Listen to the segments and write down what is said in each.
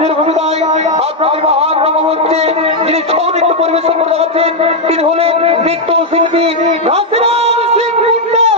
পুজোর ভূমিকায় আপনাকে মহান হচ্ছে যিনি ছৌ নৃত্য পরিবেশন করে দেখাচ্ছেন তিনি হলেন নৃত্যশিল্পী ঘাসিরাম সিং মুন্ডা।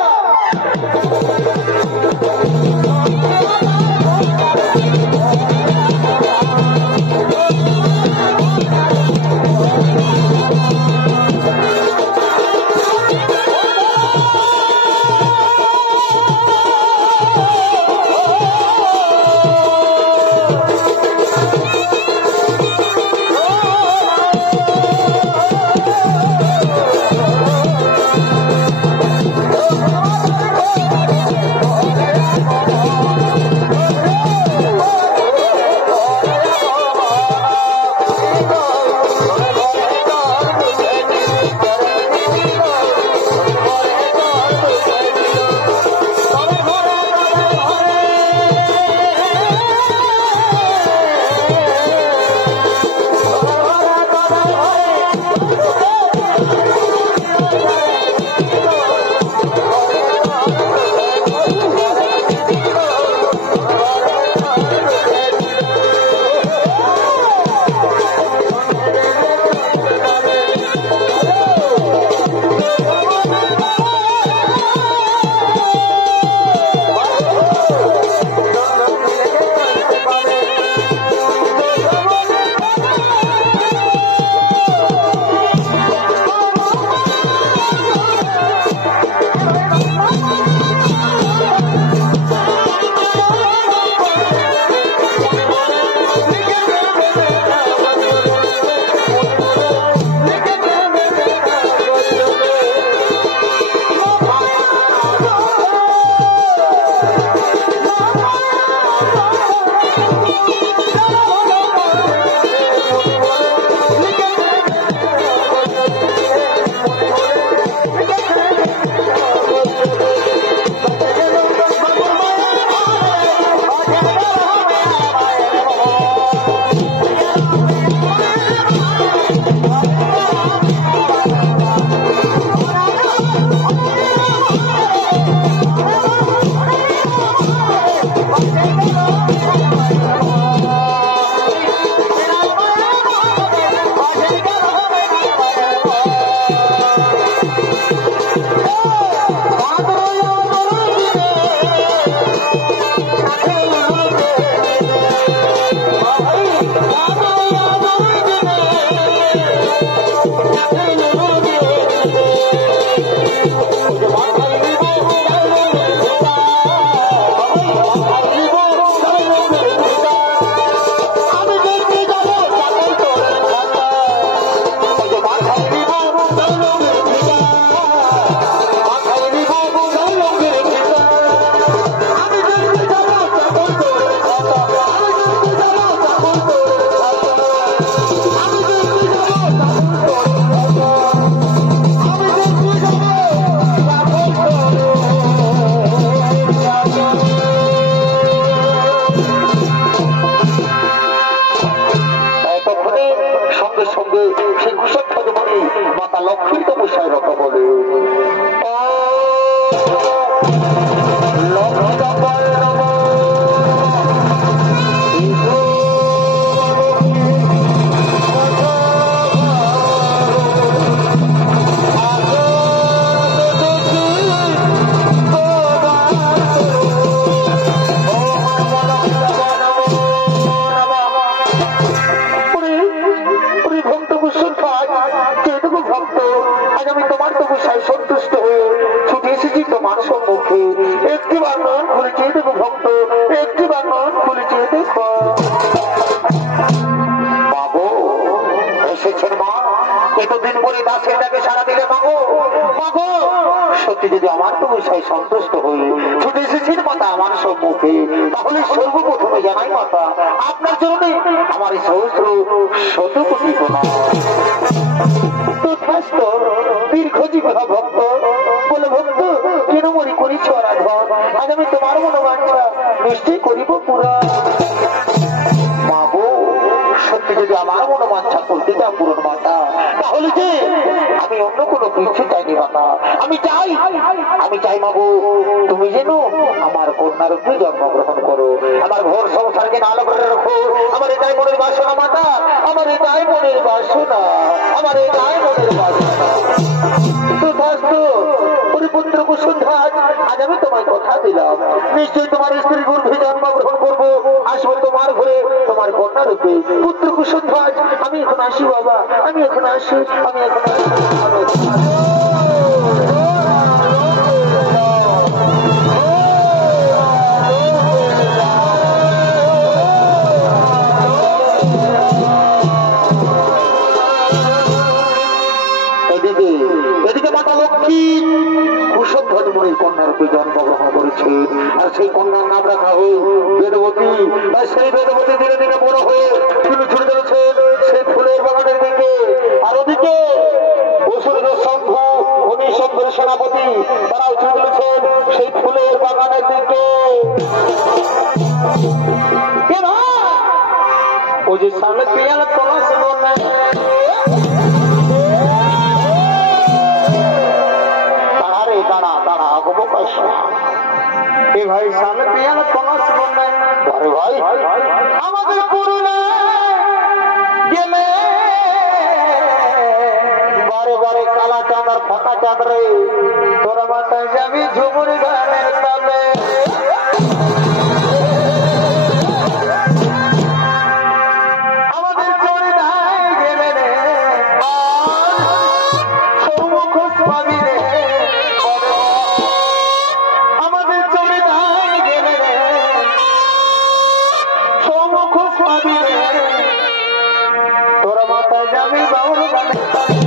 সন্তুষ্ট হয়ে ছুটে এসেছেন মাতা আমার সম্মুখে, তাহলে সর্বপ্রথমে জানাই মাতা আপনার জন্য আমার এই সহস্র শতকোটি দীর্ঘজীবী ভক্ত বলে ভক্ত কেন মরি করিছ আরাধন, আজ আমি তোমার মনোবাঞ্ছা নিশ্চয় করিব পুরা। মাগো সত্যি যদি আমার মনোবাঞ্ছা করতে চাও পূরণ মাতা, তাহলে যে আমি অন্য কোনো কিছু চাইনি মাতা, আমি চাই মাগো তুমি যেন আমার কন্যা রূপে জন্মগ্রহণ করো। আমার ঘর সংসারকে আলো করে রাখো। আমার এটাই মনের বাসনা মাতা, আমার এটাই মনের বাসনা, আমার এটাই মনের বাসনা। পুত্র কুসুমধ্বজ, আজ আমি তোমায় কথা দিলাম, নিশ্চয়ই তোমার স্ত্রীর গর্ভে জন্মগ্রহণ করবো, আসবো তোমার ঘরে তোমার কন্যা রূপে। পুত্র কুসুমধ্বজ, আমি এখন আসি বাবা, আমি এখন আসি, আমি এখন আসি। এদিকে মাতা লক্ষ্মী কুসুমধ্বজ মনির কন্যা রূপে জন্মগ্রহণ করেছে, আর সেই কন্যার নাম রাখা হয় বেদবতী। আর সেই বেদবতী দিনে দিনে বড় হয়ে তিনি ছুটে চলেছেন সেই ফুলের বাগানের দিকে। আর ওদিকে অসুর শঙ্খ অনিশঙ্কর সেনাপতি তারাও ছুটে চলেছেন সেই ফুলের বাগানের দিকে। ওই যে সামনে পিয়াল কলস বনে দাঁড়া দাঁড়া আগবো কৃষ্ণ এ ভাই সামনে পিয়াল কলস বনে আরে ভাই আমাদের পুরুলে গেলে বারে বারে কালা চাঁদ আর ফাঁকা চাঁদ রে তোরা মাথায় যাবি ঝুমুর গানের তালে। আমাদের চড়িদায় গেলে রে সৌমুখ পাবি রে, আমাদের চড়িদায় গেলে রে সৌমুখ পাবি রে, তোরা মাথায় যাবি বাউল গানের তালে।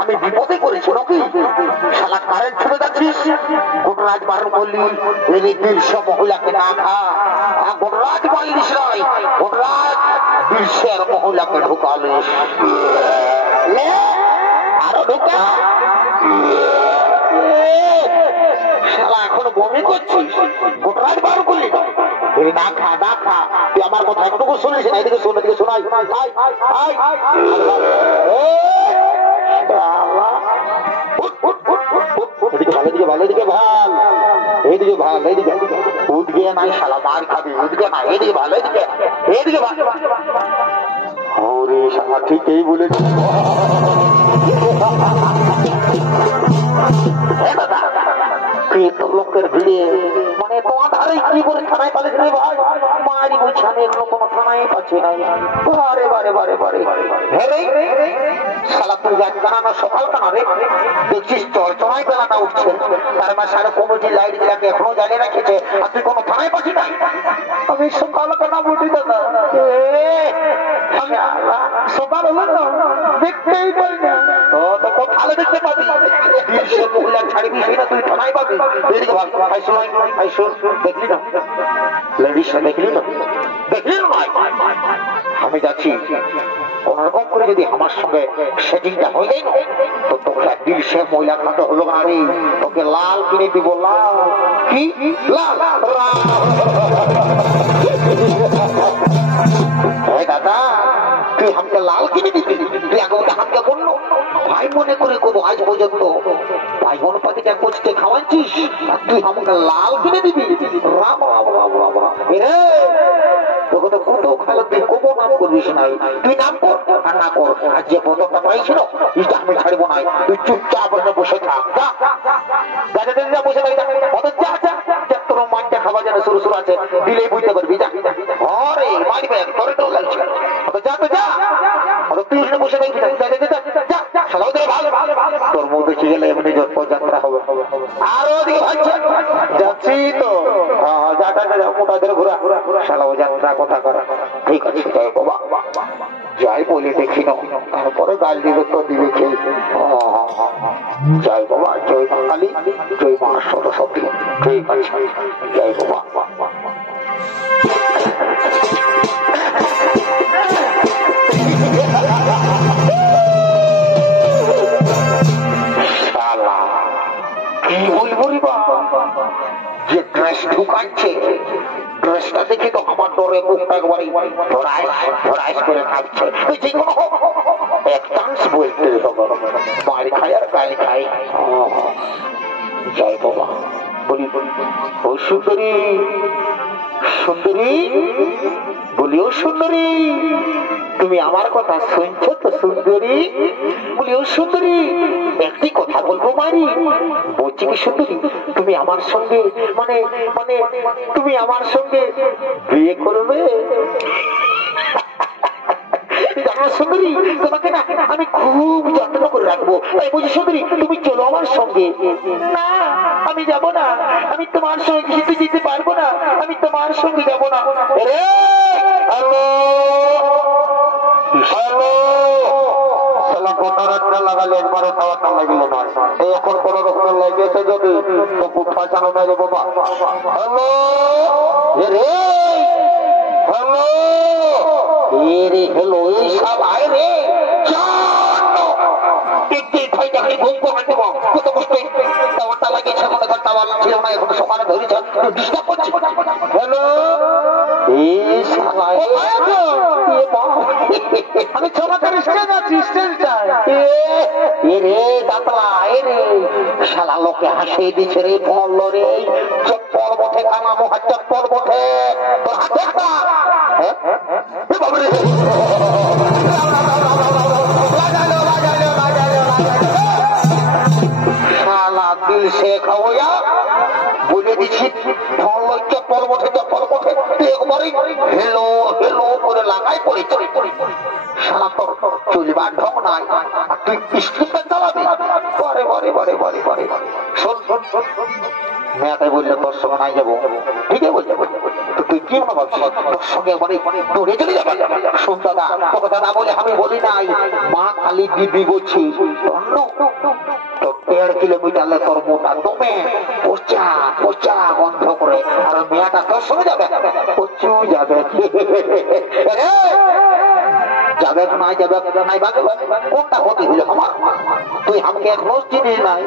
আমি বিপদে করেছি নাকি শালা কারেন্ট ছুটে যাচ্ছিস। গোটরাজ বারণ করলি সব মহিলাকে না খা, গোটরাজ বললিস নয়, গোটরাজ বিশ্বের মহিলাকে ঢুকালিস। আরো ঢুকা শালা এখনো বমি করছিস, গোটরাজ বারণ করলি না খা না খা। তুই আমার কথা একটুকু শুনিস না, এদিকে শোন, এদিকে শোনাই। এদিকে ভালো, এদিকে ভালো, এদিকে ভাল, এদিকে ভাল, এদিকে উঠবে নাই শালা মার খাবি, উঠবে না, এদিকে ভালো, এদিকে এদিকে ভালো। ওরে শালা ঠিকই বলেছি। লোকের ভিড়ে মানে তোমার ধারে কি করে থানায় পালিয়ে রে ভাই, মারি বলছি আমি এখনো কোনো থানায় পাচ্ছি নাই। বারে বারে বারে বারে শালা তুই যাক কানা সকাল কানা রে দেখছিস চড়চড়াই বেলাটা উঠছে, তার মা সারা কমিটি লাইট গুলাকে এখনো জ্বালিয়ে রেখেছে, আর তুই কোনো থানায় পাচ্ছি না। আমি সকাল কানা বুঝি দাদা, সকাল হলো না দেখতেই পাই না। তো কোথালে দেখতে পাবি, মহিলা ছাড়বি সেটা তুই থানায় পাবি। এদিকে ভাগ দেখলি না লেডিস, দেখলি না, দেখলি না আমি যাচ্ছি কোন কোন রকম করে যদি আমার সঙ্গে সেটিংটা হয়ে যায় না, তো তোকে একদিন সে মহিলা খাতে হলো না রে, তোকে লাল কিনে দিব। লাল কি? লাল দাদা, তুই আমাকে লাল কিনে দিবি? তুই আগে আমাকে বলল ভাই মনে করে করবো, আজ পর্যন্ত ভাই বোন পাখিটা কোচতে খাওয়াচ্ছিস, আর তুই আমাকে লাল কিনে দিবি? রাম রাম রাম রাম রাম। তোকে তো কত ভালো, তুই কবো নাম করবিস নাই, তুই নাম কর আর না কর, আর যে পদকটা পাইছিল এটা আমি ছাড়বো নাই, তুই চুপচাপ বসে থাক। যা বসে থাক, যা যা যা, তোর মানটা খাবার যেন শুরু শুরু আছে, দিলেই বুঝতে পারবি। যা ঘরে মারবে, তোরে তো লাগছে, যা তো যা, তুই বসে থাকবি। তোর মুখ দেখে গেলে এমনি যাত্রা হবে। আর ওদিকে ভাবছে যাচ্ছি তো, মোটা ধরে ঘোরা শালা যাত্রা কথা করা। ঠিক আছে জয় বাবা, যাই বলি দেখি না, তারপরে গাল দিবে তো দিবে খেয়ে। জয় বাবা, জয় বাঙালি, জয় মা সরস্বতী। ঠিক আছে জয় বাবা। কি বলবো রে বাবা, যে ড্রেস ঢুকাচ্ছে, ড্রেসটা দেখে তো আমার ডরে মুখটা একবারে ধরাইস করে থাকছে। যে কোনো এক চান্স বলতে মার খাই আর গায়ে খাই। জয় বাবা, বলি ও সুন্দরী, সুন্দরী বলি, ও সুন্দরী তুমি আমার কথা শুনছো তো সুন্দরী? বলি ও সুন্দরী, একটি কথা বলবো মারি। বলছি কি সুন্দরী, তুমি আমার সঙ্গে মানে মানে তুমি আমার সঙ্গে বিয়ে করবে? সুন্দরী, তোমাকে না আমি খুব যত্ন করে রাখবো, তাই বলছি সুন্দরী তুমি চলো আমার সঙ্গে। না আমি যাব না, আমি তোমার সঙ্গে যেতে যেতে পারবো না, আমি তোমার সঙ্গে যাব না। হ্যালো হ্যালো, লাগালে একবারও খাওয়াটা লাগলো না, এখন কোন রকমের লাগিয়েছে যদি ফাঁসানো না যাবো। হ্যালো রে, হ্যালো রে, হ্যালো এই সব আয় রে, আমি চমৎকার স্টেজ আছি, স্টেজ শালা লোকে হাসিয়ে দিচ্ছে রে, বললো রে চপ্পল বটে, কানা মহা চপ্পল বটে, তোর হাতে দিল শেখ হইয়া বলে দিচ্ছি, চপ্পল বটে, চপ্পল বটে, একবারই হেলো হেলো করে লাগাই পড়ে চড়ে পড়ে শালা তোর চলিবার ঢং নাই, তুই স্কুলটা চালাবি? বারে বারে বারে বারে বারে শোন শোন শোন, মেয়েটাই বললে তোর সঙ্গে নাই যাবো, ঠিক আছে বললে তো তুই কি মনে ভাবছিস তোর সঙ্গে মানে দৌড়ে চলে যাবে? শোন দাদা, তোকে দাদা বলে আমি বলি নাই, মা খালি দিদি বলছি, 1.5 কিলোমিটার তোর মোটা দমে পচা পচা গন্ধ করে, আর মেয়েটা তোর সঙ্গে যাবে, পচু যাবে যাবে নাই যাবে নাই বাগে কোনটা ক্ষতি হইল আমার? তুই আমাকে এক রোজ জিনিস নাই,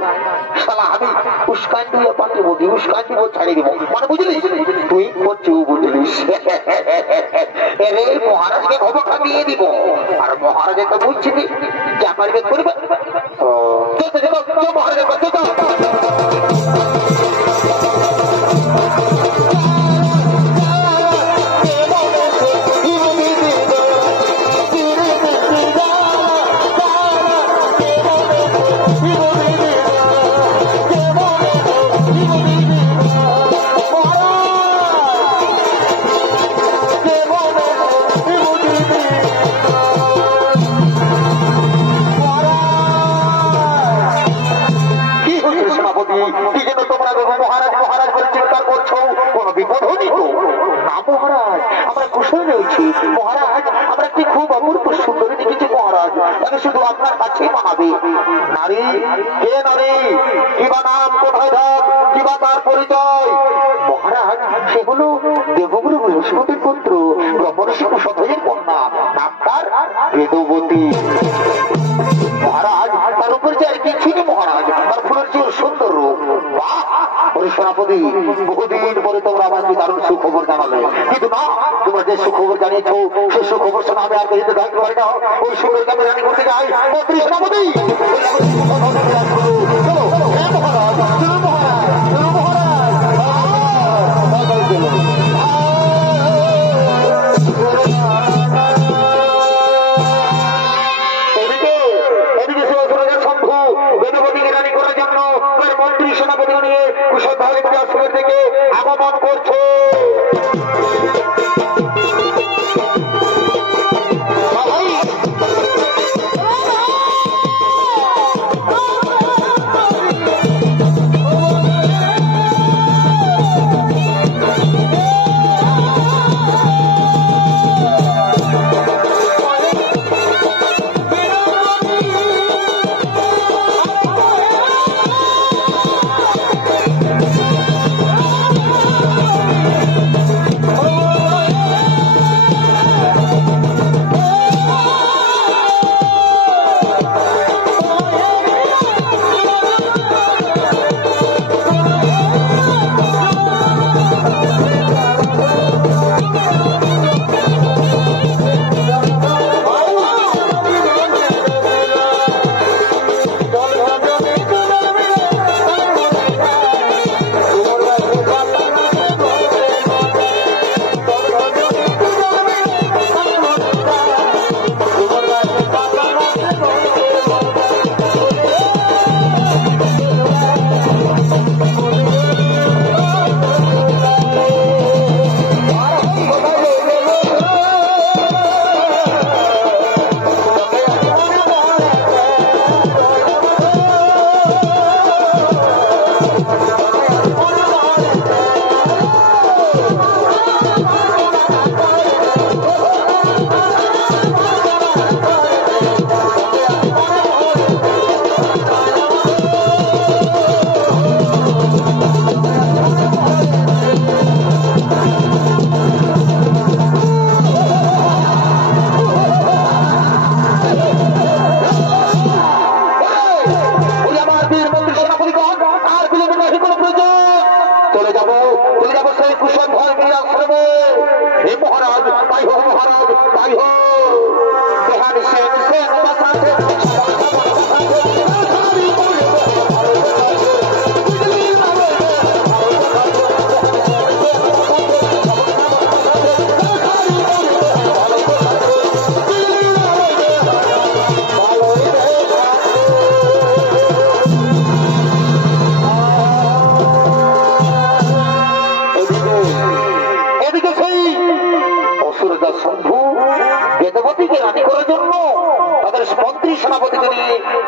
শালা আমি উস্কান দিয়ে পাঠিয়ে বলি, উস্কান দিব ছাড়িয়ে দিব, মানে বুঝলিস তুই পচু বুঝলিস। রে মহারাজকে খবরটা দিয়ে দিব, আর মহারাজে তো বুঝছি যা পারবে করবে। মহারাজের মহারাজ আমরা একটি খুব অপূর্ব সুন্দরী দেখেছি মহারাজ, তাকে শুধু আপনার কাছেই মানাবে। নারী কে নারী, কিবা নাম, কোথায় ধাম, কিবা তার পরিচয়? মহারাজ সে হলো দেবগুরু বৃহস্পতির পুত্র, ব্রহ্মর্ষি কুশধ্বজের কন্যা, নাম তার বেদবতী মহারাজ তার উপর যে আর কিছু নেই মহারাজ, তার ফুলের যে সুন্দর রূপ। বাহ সেনাপতি, বহুদিন পরে তোমরা আমাকে দারুণ সুখবর জানালে, কিন্তু না, তোমরা যে সুখবর জানিয়েছ সেই সুখবর শোনা আমি আর কিছু থাকতে পারি না। ওই সুখবর আমি জানি করতে যাই মন্ত্রী সেনাপতি। চলো মহারাজ, চলো মহারাজ, চলো মহারাজ। মন্ত্রী সেনাপতি নিয়ে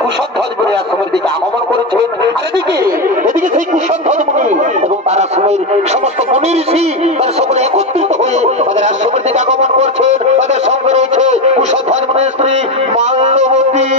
কুশধ্বজ আশ্রমের দিকে আগমন করছে। সমস্ত মুনি ঋষি তারা সকলে একত্রিত হয়ে তাদের আশ্রমের দিকে আগমন করছেন। তাদের সঙ্গে রয়েছে কুশধ্বজ মুনির স্ত্রী মাল্যবতী।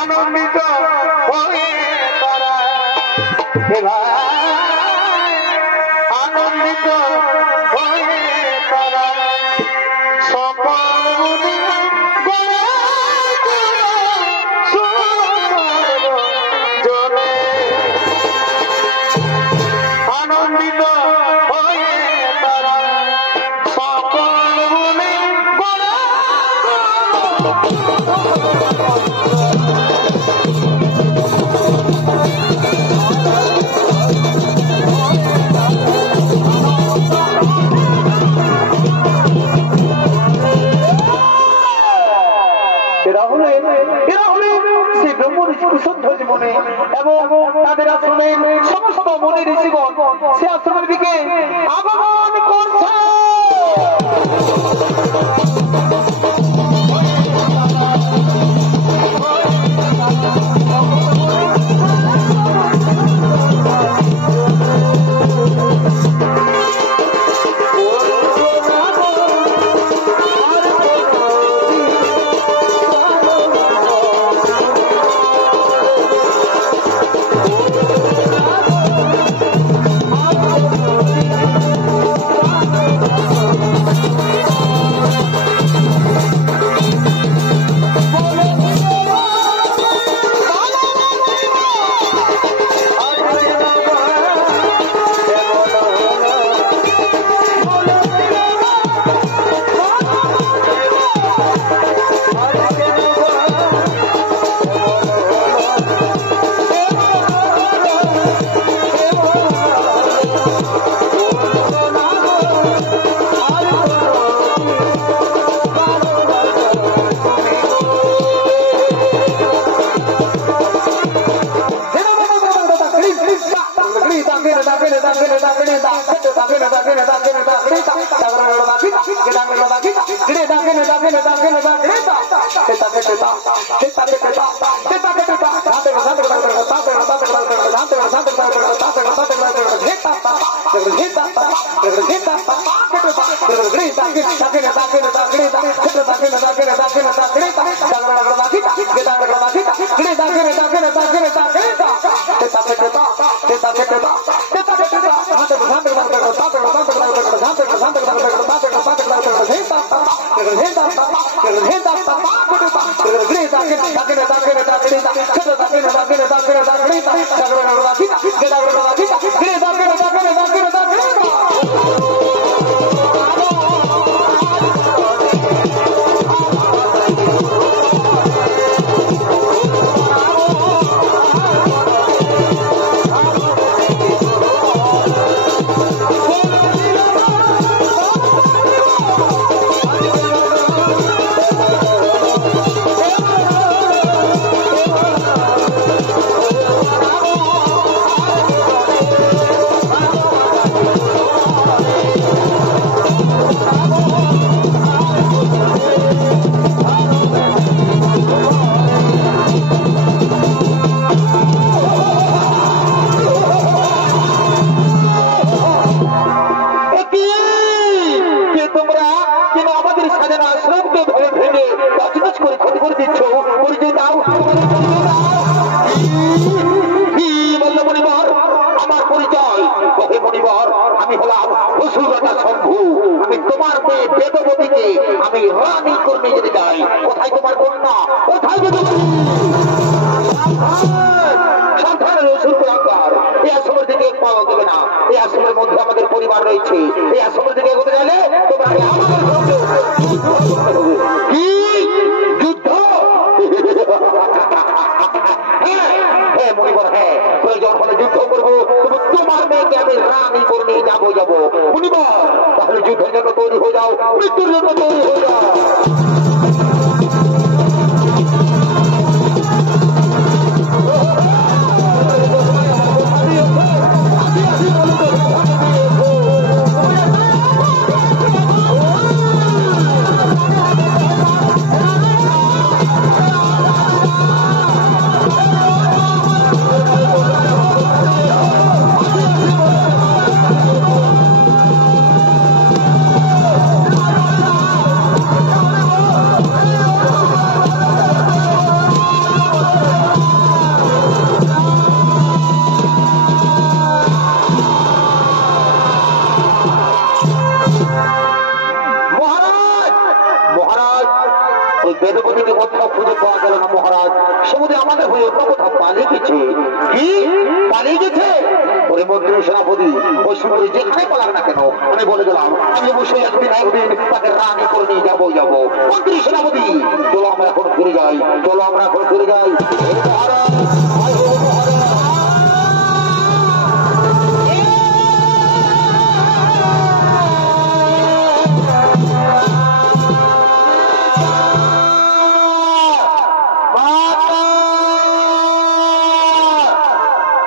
আনন্দিত হয়ে তারা আনন্দিত হয়ে তারা সকল বিশুদ্ধ জীবনে এবং তাদের আশ্রমে সমস্ত মনে ঋষিগণ সে আশ্রমের দিকে আগমন করছে।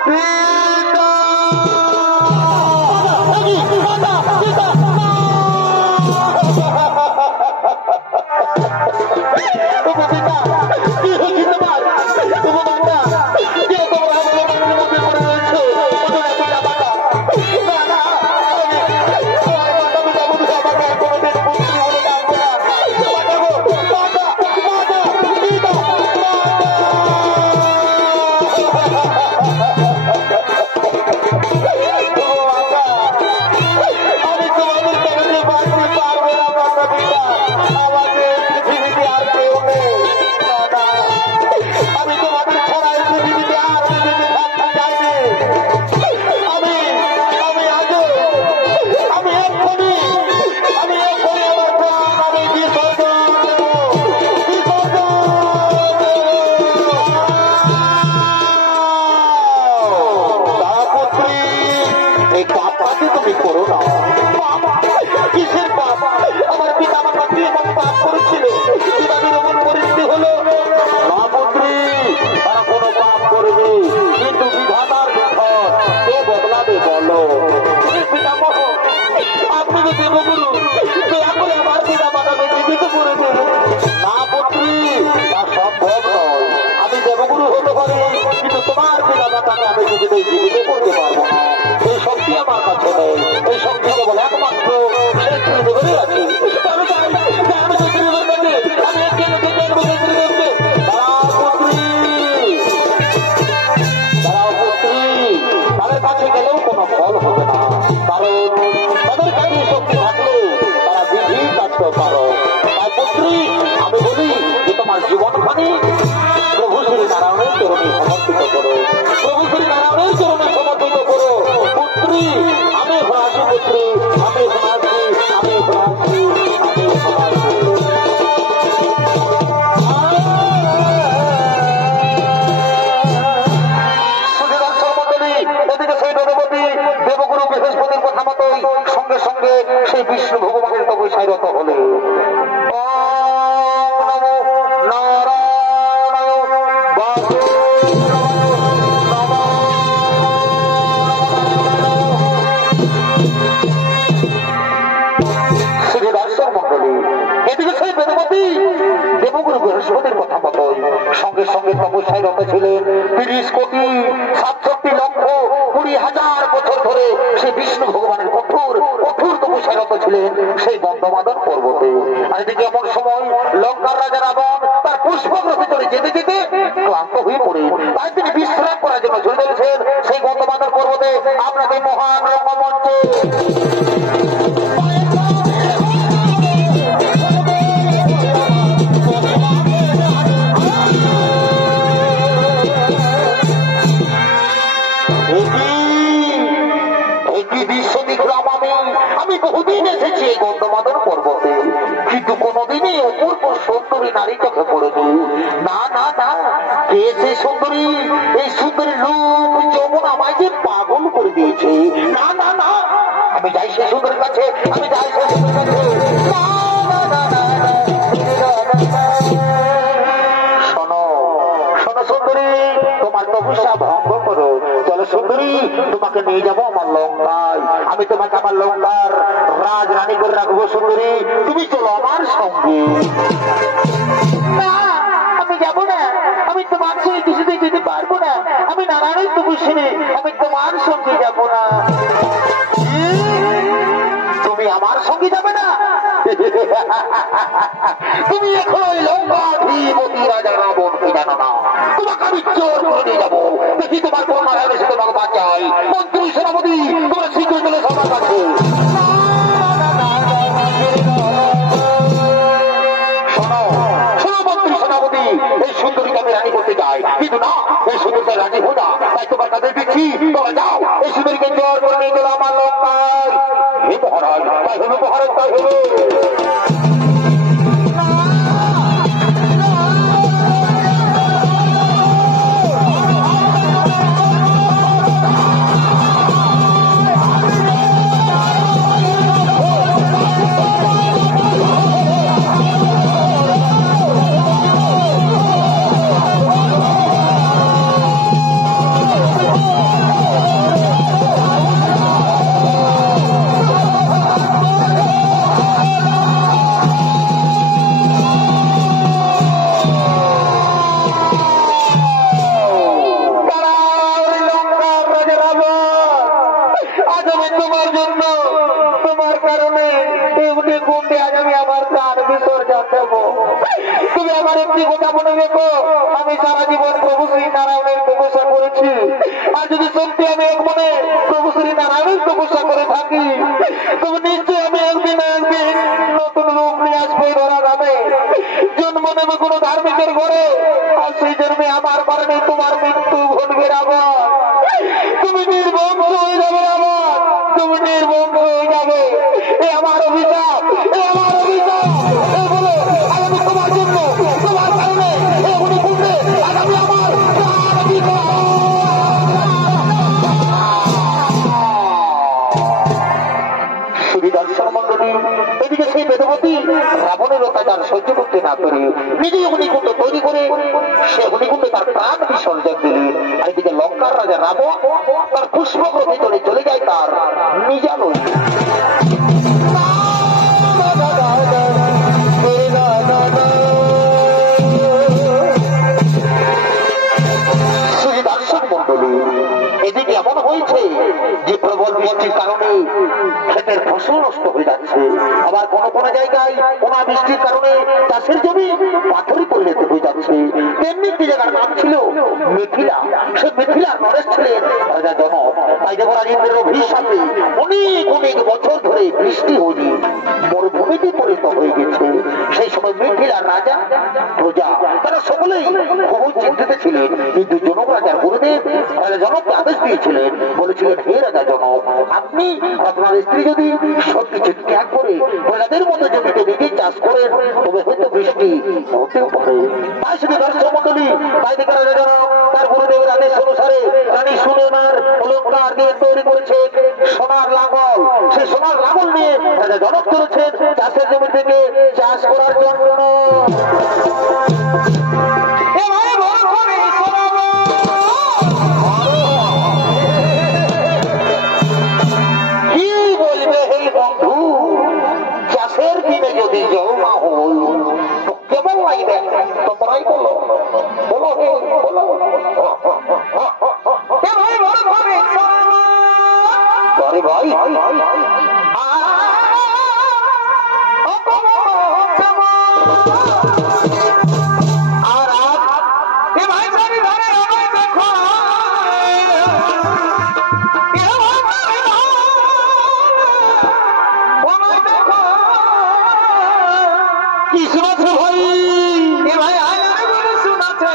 Oh, আর যদি সত্যি আমি এক মনে প্রভু শ্রী নারায়ণ তপস্যা করে থাকি, তবে নিশ্চয়ই আমি একদিন নতুন রূপ নিয়ে আসবো ধরা যাবে। জন্ম নেবে কোনো ধার্মিকের ঘরে, আর সেই জন্মে আমার কারণে তোমার মৃত্যু ঘটবে আবার। তুমি নির্বংশ হয়ে যাবে আবার, তুমি নির্বংশ হয়ে যাবে। এ আমার অভিশাপ, এ আমার অভিশাপ। এই বলে আমি তোমার জন্য, তোমার কারণে এগুলি করবে, আর আমি আমার দর্শন মন্ডলী। এদিকে সেই বেদবতী রাবণের অত্যাচার সহ্য করতে না পেরে নিজে অগ্নিকুণ্ড তৈরি করে সে অগ্নিকুণ্ডে তার প্রাণ বিসর্জন দিলেন। আর এদিকে লঙ্কার রাজা রাবণ তার পুষ্পক ভিতরে চলে যায় তার নিজালয়। এদিকে এমন হয়েছে যে প্রবল বৃষ্টির কারণে ক্ষেতের ফসল নষ্ট হয়ে যাচ্ছে, আবার কোন কোন জায়গায় অনাবৃষ্টির কারণে চাষের জমি পাথরে পরিণত হয়ে যাচ্ছে। তেমনি একটি জায়গার নাম ছিল মিথিলা। সে মিথিলার নরেশ ছিলেন রাজা জনক। তাই দেবরাজ ইন্দ্রের অভিশাপে অনেক অনেক বছর ধরে বৃষ্টি হয়নি, মরুভূমিতে পরিণত হয়ে গেছে। সেই সময় মিথিলার রাজা প্রজা তারা সকলেই খুব চিন্তিত ছিলেন। কিন্তু জনক রাজার গুরুদেব রাজা জনককে আদেশ দিয়েছিলেন, বলেছিলেন, হে রাজা জনক, আপনি আপনার স্ত্রী যদি সবকিছু ত্যাগ করে প্রজাদের মতো জমিতে নিজে চাষ করেন, তবে হয়তো বৃষ্টি হতেও পারে। তাই শুধু দর্শক মন্ডলী, তাই থেকে রাজা জনক তার গুরুদেবের আদেশ অনুসারে রানী সুলেমার অলঙ্কার দিয়ে তৈরি করেছে সোনার লাঙল। সেই সোনার লাঙল নিয়ে রাজা জনক চলেছেন চাষের জমি থেকে চাষ করার জন্য। কি বলবে হে বন্ধু, চাষের দিনে যদি জল না হল তো কেমন লাগবে? তোমরাই বলো, বলো হে বলো। ভাই কি শোনাচ্ছে ভাই? এ ভাই শোনাচ্ছে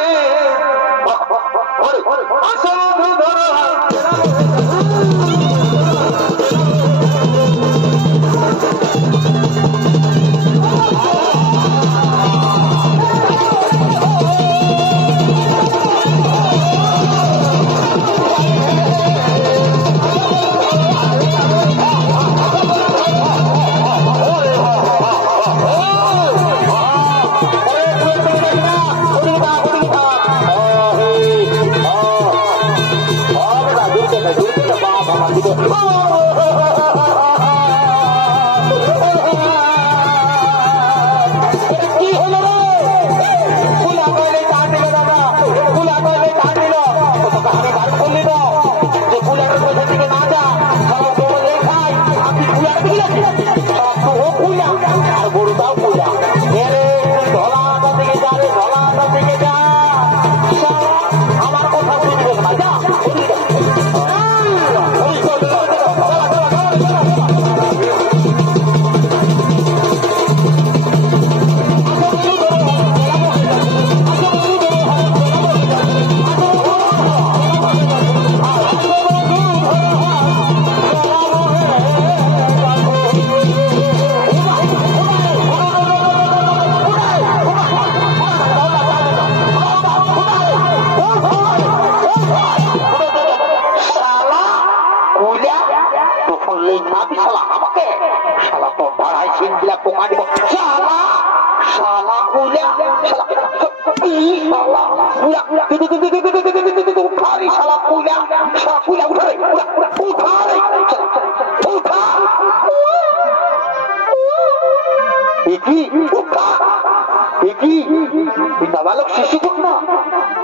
নাবালক শিশুকন্যা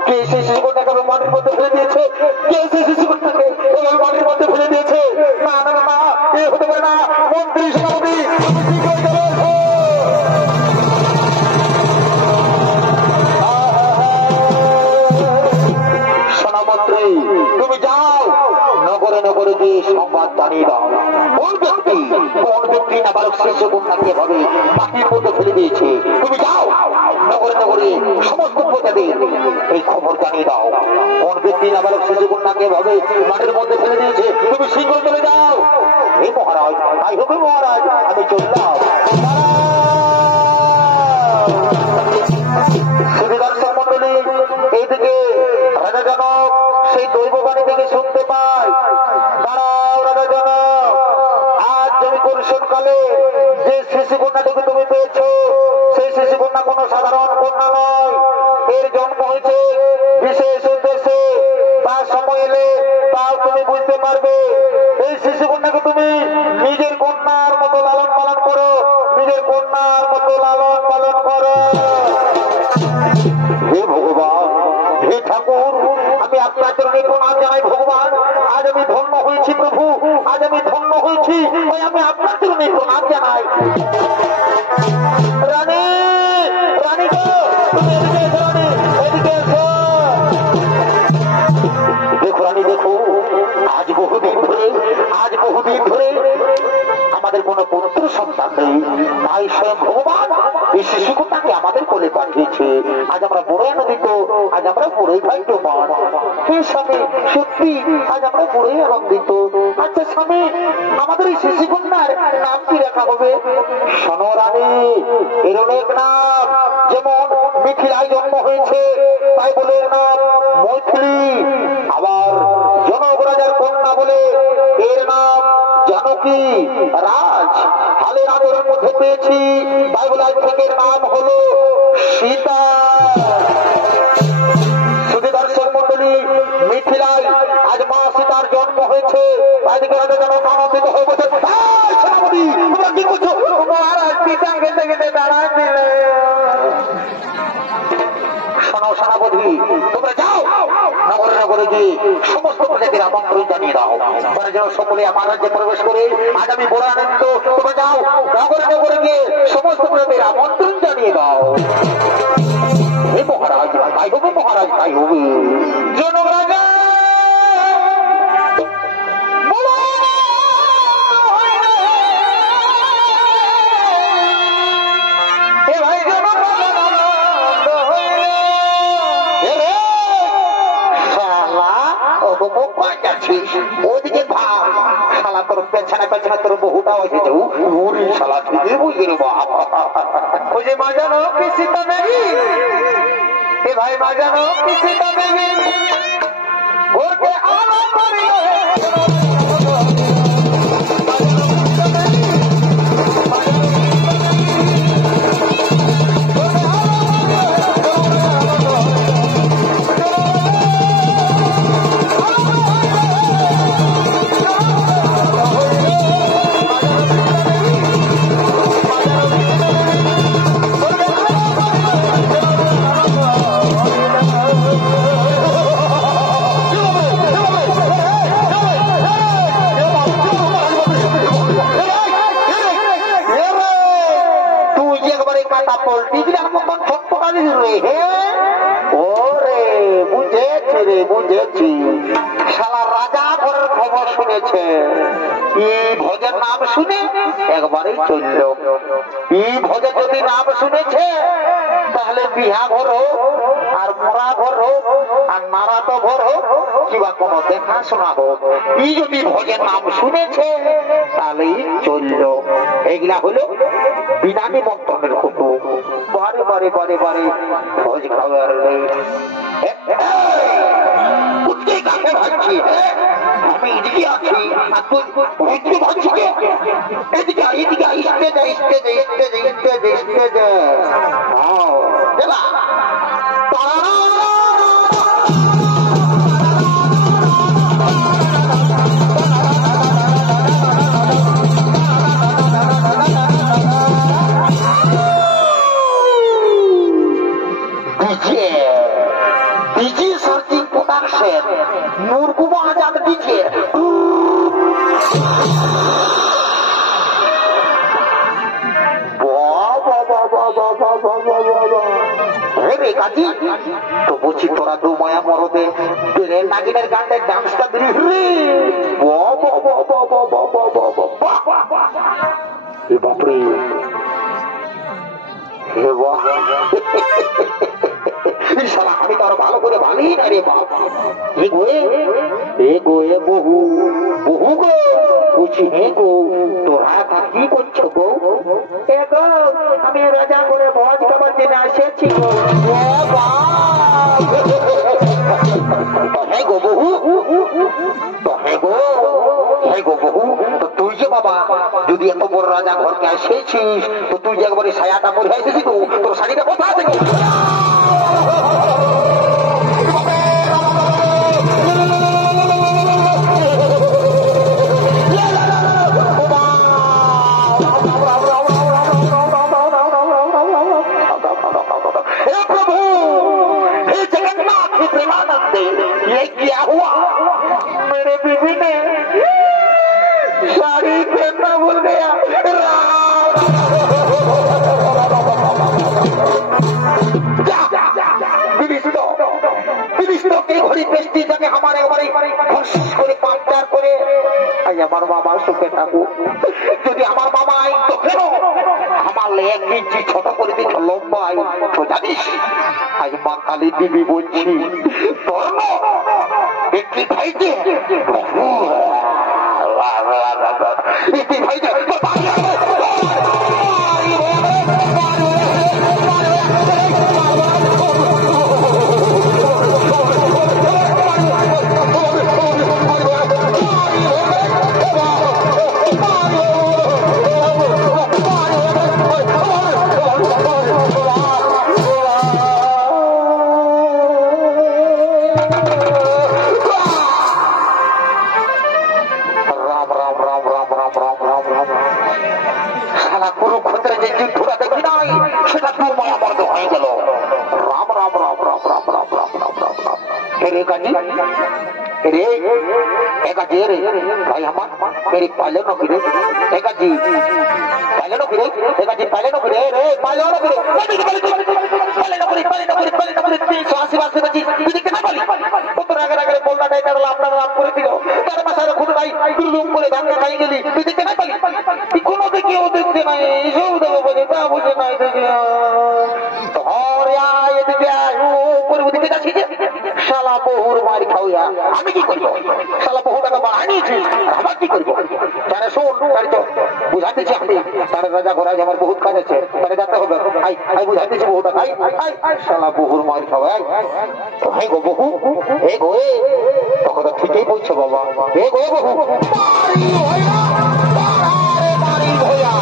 কে সেই শিশুকন্যাকে মাটির মধ্যে ফেলে দিয়েছে? কে সেই শিশুকন্যাকে মাটির মধ্যে ফেলে দিয়েছে? না না না, এ হতে পারে না। মন্ত্রী সেনাপতি সেনামন্ত্রী তুমি যাও, নগরে নগরে গিয়ে সংবাদ জানিয়ে দাও কোন ব্যক্তি নাবালক শিশু কন্যাকে এভাবে মাটির মধ্যে ফেলে দিয়েছে। তুমি যাও নগরে নগরে সমস্ত প্রজাদের এই খবর জানিয়ে দাও কোন ব্যক্তি নাবালক শিশু কন্যাকে এভাবে মাটির মধ্যে ফেলে দিয়েছে। তুমি শীঘ্র চলে যাও। হে মহারাজ, তাই হবে মহারাজ, আমি চললাম। দর্শক মন্ডলী, এইদিকে রাজা জনক সেই দৈববাণী থেকে শুনতে পায়, দাঁড়াও রাজা জনক, আজ জমি পরিশোধকালে যে শিশু কন্যাটিকে তুমি পেয়েছ সেই শিশু কন্যা কোন সাধারণ কন্যা নয়, এর জন্ম হয়েছে বিশেষ উদ্দেশ্যে। তার সময় এলে তাও তুমি বুঝতে পারবে। এই শিশু কন্যাকে তুমি নিজের কন্যার মতো লালন পালন করো, নিজের কন্যার মতো লালন পালন করো। হে ভগবান, হে ঠাকুর, আমি আপনার চরণে প্রণাম জানাই ভগবান। আজ আমি ধন্য হয়েছি প্রভু, আজ আমি ধন্য হয়েছি, তাই আমি আপনার চরণে প্রণাম জানাই। রানী, রানী গো, তুমি এদিকে এসো, রানী, এদিকে এসো। দেখো রানী, দেখো, আজ বহুদিন ধরে আমাদের কোন পুত্র সন্তান নেই, তাই স্বয়ং ভগবান এই শিশুকন্যাকে আমাদের কোলে পাঠিয়েছে। আজ আমরা বড়ই আনন্দিত, আজ আমরা বড়ই ভাগ্যবান। হে স্বামী, সত্যি আজ আমরা বড়ই আনন্দিত। আচ্ছা স্বামী, আমাদের এই শিশুকন্যার নাম কি রাখা হবে? শোনো রানী, এর অনেক নাম, যেমন মিথিলায় জন্ম হয়েছে তাই বলে এর নাম মৈথিলী। আবার জনক রাজার কন্যা বলে এর নাম জানকী। রাজ হালের আদরের মধ্যে পেয়েছি তাই বলে আজ থেকে নাম হলো সীতা। শুধু দর্শক মন্ডলী, মিথিলায় আজ মা সীতার জন্ম হয়েছে, তাই দিকে রাজা জনক আনন্দিত হয়ে বসে। সেনাপতি, তোমরা কি করছো? মহারাজ সীতা গেতে গেতে দাঁড়ায় দিলে। শোনো সেনাপতি, তোমরা যাও নগরে নগরে গিয়ে সমস্ত প্রজাতির আমন্ত্রণ জানিয়ে দাও, তারা যেন সকলে আমার রাজ্যে প্রবেশ করে। আজ আমি বড় আনন্দ। তোমরা যাও নগরে নগরে গিয়ে সমস্ত প্রজাতির আমন্ত্রণ জানিয়ে দাও। হে মহারাজ, তাই হবে মহারাজ, তাই হবে। জনক রাজা ওদিকে ভাব শালা তোর পেছনে পেছনে তোর বহুটা হয়েছে। শালা ঠিকই বুঝলি বাপ। ওই যে মা জানো কি সীতা দেবী, এ ভাই মা জানো কি সীতা দেবী ঘরকে আলো করিল। বুঝেছি, শালা রাজা ঘরের খবর শুনেছে, এই ভোজের নাম শুনে একবারেই চলল। এই ভোজের যদি নাম শুনেছে তাহলে বিহা ঘর হোক আর মরা ঘর হোক আর নারাত ঘর হোক কিংবা কোন দেখাশোনা হোক, এই যদি ভোজের নাম শুনেছে তাহলেই চলল। এগুলা হলো বিনা নিমন্ত্রণের কুটুম। বারে বারে বারে বারে ভোজ খাবার আমি এদিকে আছি আর তুই ওইদিকে ভাবছি কে? এদিকে এদিকে স্টেজে স্টেজে স্টেজে স্টেজে স্টেজে মুরগুমা আজাদ দিচ্ছে। কে কাজী তো বলছি তোরা দু মায়া মরদে নাগিনের গানটা ডান্সটা দিলি রে বাপরে আমি তো আরো ভালো করে ভালি না রে বাবা বহু বহু গো বলছি হে গো তোরা তা কি করছো গো আমি রাজা করে ভোজ খাবার জন্য এসেছি গো হে গো বহু হে গো বহু তো তুই যে বাবা যদি এত বড় রাজা ঘরকে এসেছিস তো তুই যে একবারে ছায়াটা পরে এসেছিস তো তোর শাড়িটা কোথা থেকে আমার বাবা সুখে থাকুক যদি আমার বাবা তো কেন আমার এক ইঞ্চি ছোট করে দিচ্ছ লম্বা তো জানিস আজ মা কালী দিবি বলছি ধর্ম একটি ভাইতে একটি ভাইতে भाई हमार मेरी पाले नो गिरे एका जी पाले नो गिरे रे पाले नो गिरे पाले नो गिरे तीन स्वासी वासी बची दिखते ना पाली पुत्र अगर अगर बोलता टाइम करला अपना नाम করে দিল তার মাথার খুদ ভাই দুলুম করে ধান খাই গেলি তুই দেখতে না পালি তুই কোন দিকে ও দেখতে নাই এসব দেবো বলে তা বুঝে নাই দেখে তো হরিয়া এদিকে ও উপরে ওদিকে যাচ্ছি শালা বহুর মার খাওয়া আমি কি করব শালা বহু টাকা বানিয়েছি আমার কি করব তারে শোন তারে তো বুঝাতে চাই আমি তারে রাজা ঘোরাজ আমার বহুত কাজ আছে তারে যেতে হবে আই বুঝাতে চাই বহুটা আই শালা বহুর মার খাওয়া তো হে গো বহু হে গো তো কথা ঠিকই বলছো বাবা হে গো বহু মারি ভয়া মারি ভয়া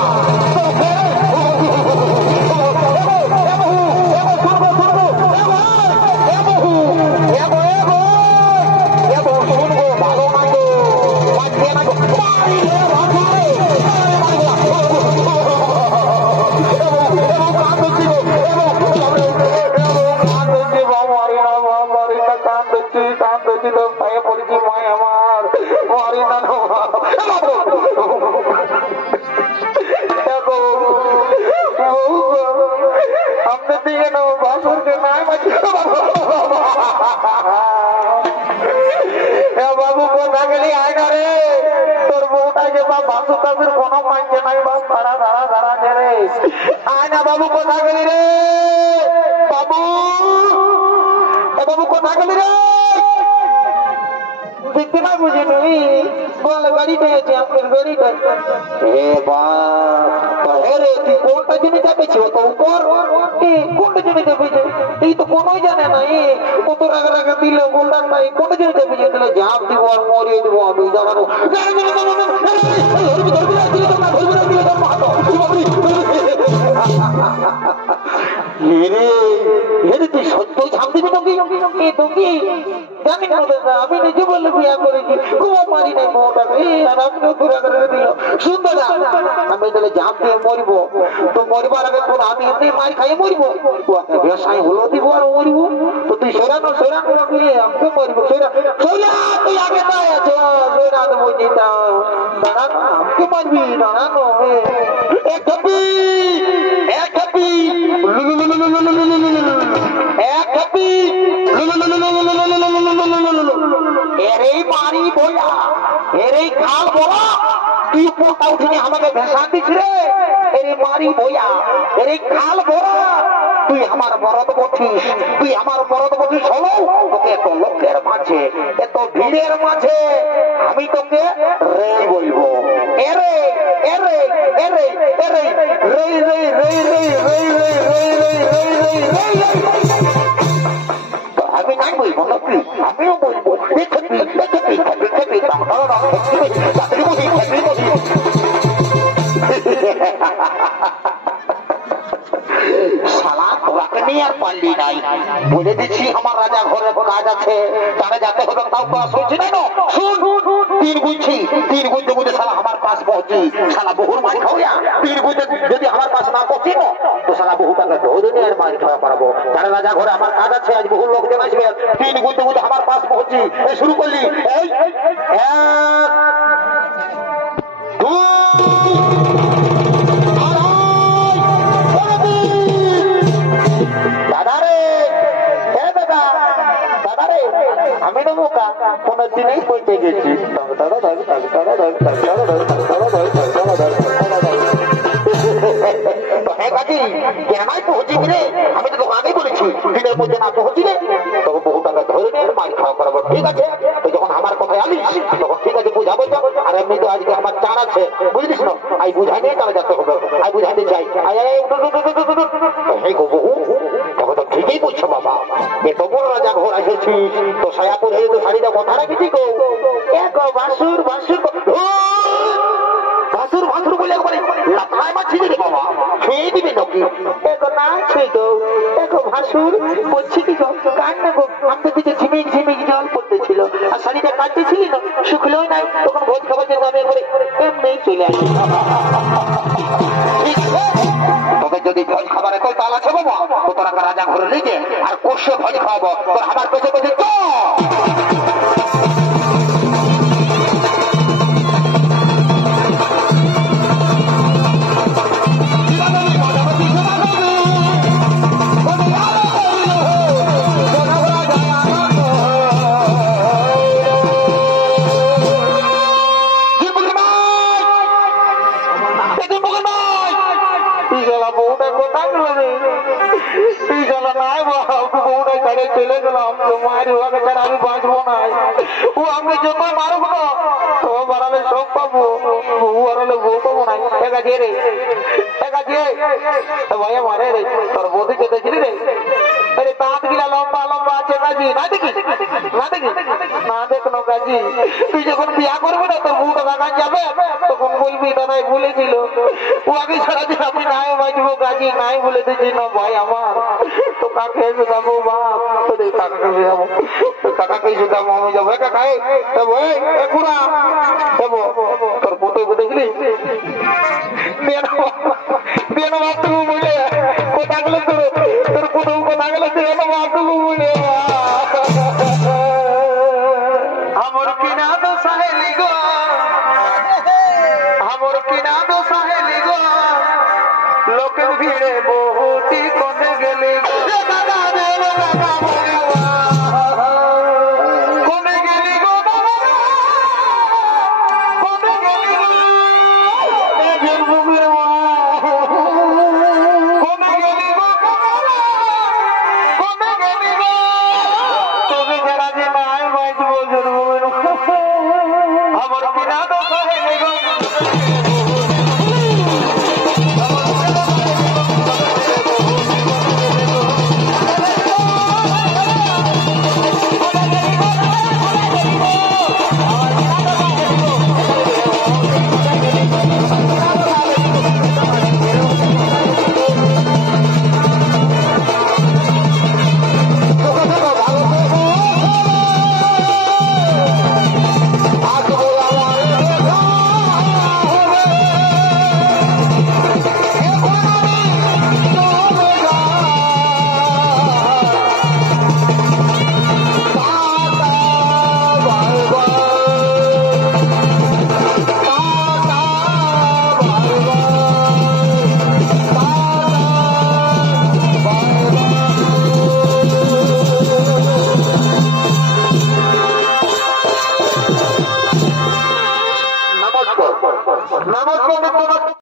बाबू कोथा गली आएगा रे तोर बोटा के बाप बासु तासुर कोनो मानजे नाही बाप धरा धरा धरा दे रे आना बाबू कोथा गली रे बाबू ए बाबू कोथा गली रे देखते ना मुझे नहीं बोल गाड़ी पे আছে আপনার গাড়িটা এ বাপ রে তুই কোনটা জমি যাবে ছিল তো উপর এ কোনটা জমি যাবে এই তো কোনোই জানে না এ কত রাগ রাগ দিলে বললাম না কোনটা জমি যাবে দিলে জাপ দিব আর মরিয়ে দিব আমি জানো তুই সত্যই ঝাঁপ দিবি নাকি জানি না আমি নিজে বললে বিয়া করেছি খুব মারি নাই বউটাকে আর আপনি ঘুরে ঘুরে দিল সুন্দর আমি তাহলে ঝাঁপ দিয়ে মরিব তো মরিবার আগে তোর আমি এমনি মার খাইয়ে মরিব ব্যবসায় হলো দিব আর মরিব তো তুই সেরানো রাখলে আমাকে মরিব সেরা তুই আগে তাই আছো সেরানো বলছি তা দাঁড়ানো আমাকে মারবি দাঁড়ানো এক মারি বইয়া এর এই খাল বলা তুই উপরটা উঠিনি আমাকে ভেসা দিস রে। এর মারি বইয়া এর এই খাল বলা তুই আমার মরদ বছিস, তুই আমার মরদ বছিস হলো তোকে এত লোকের মাঝে এত ভিড়ের মাঝে আমি তোকে রে বলবো। এরে এরে এরে এরে রে রে রে রে রে রে রে রে আমি নাই বলবো না, আমিও বলবো শালা তোরাকে নিয়ে আর পারলি নাই। বলে দিচ্ছি আমার রাজা ঘরে কাজ আছে, তারা যাতে হবে তাও তো শুনছি না। শুন তিন বুঝছি, তিন বুঝতে বুঝতে শালা আমার পাশ পৌঁছি, শালা বহুর মাছ খাওয়া তিন বুঝতে যদি আমার পাশ না পৌঁছি না তো শালা বহু টাকা ধরে নিয়ে আর মাছ খাওয়া পারবো। তারা রাজা ঘরে আমার কাজ আছে, আজ বহু লোকজন আসবে। তিন বুঝতে বুঝতে আমার পাশ পৌঁছি শুরু করলি। এই আমি তো বোকা কোন দিনেই পৌঁছে গেছি। আমি তো তোকে আগেই বলেছি দিনের মধ্যে না পৌঁছি রে তখন বহু টাকা ধরে নিয়ে মাছ খাওয়া করাবো। ঠিক আছে তুই যখন আমার কথায় আলিস তখন ঠিক আছে বুঝাবো। আর এমনি তো আজকে আমার চান আছে বুঝলিস না, আই বুঝাই নিয়ে তারা যেতে হবে, আই বুঝাইতে চাই। বহু তখন তো ঠিকই বুঝছো বাবা, এত বড় রাজা ঘর এসেছিস তো সায়াপুর হয়ে তো শাড়িটা কথা রাখেছি গো। বাসুর বাসুর ভাসুর ভাসুর বলে একবারে লাফায় মারছি রে বাবা, খেয়ে দিবে নাকি? দেখো না ছুঁই গো, দেখো ভাসুর বলছি কি গো কান্না গো, আমাদের দিকে ঝিমিক ঝিমিক জল পড়তেছিল আর শাড়িটা কাটতেছিলি না, শুকলেও নাই। তখন ভোজ খাবার জন্য আমি একবারে এমনি চলে আসি। তোকে যদি ভোজ খাবারে কই তাল আছে বাবা তো তোরা রাজা ঘরে লিখে আর কষে ভোজ খাওয়াবো। তোর আমার পেছে পেছে তো চলে গেলাম তোমার আমি বাঁচবো না। ও আমি যত মারব না তো বাড়ালে সব পাবো, বউ বাড়ালে বউ পাবো না। একা যে রে একা যে ভাইয়া মারে রে তোর বৌদি চেতেছিলি রে। আরে দাঁত গিলা লম্বা লম্বা আছে কাজী না দেখি না দেখি না দেখো কাজী। তুই যখন বিয়া করবি না তোর বউটা বাগান যাবে তখন বলবি দাদাই বলেছিল ও আগে সারাদিন আমি নাই বাঁচবো কাজী নাই বলে দিচ্ছি না ভাই আমার। তো কাকে যাবো বাপ তোদের কাকাকে যাবো, কাকাকে যাবো আমি যাবো। কাকাই যাবো একুড়া যাবো তোর পুতো দেখলি বাপটুকু বলে কোথা গেলে তোর পুতো কোথা গেলে বাপটুকু বলে আমার কিনা তো সাহেলি গো, আমার কিনা তো সাহেলি গো, লোকের ভিড়ে বহুটি কোনে গেলে গো। নমস্কার।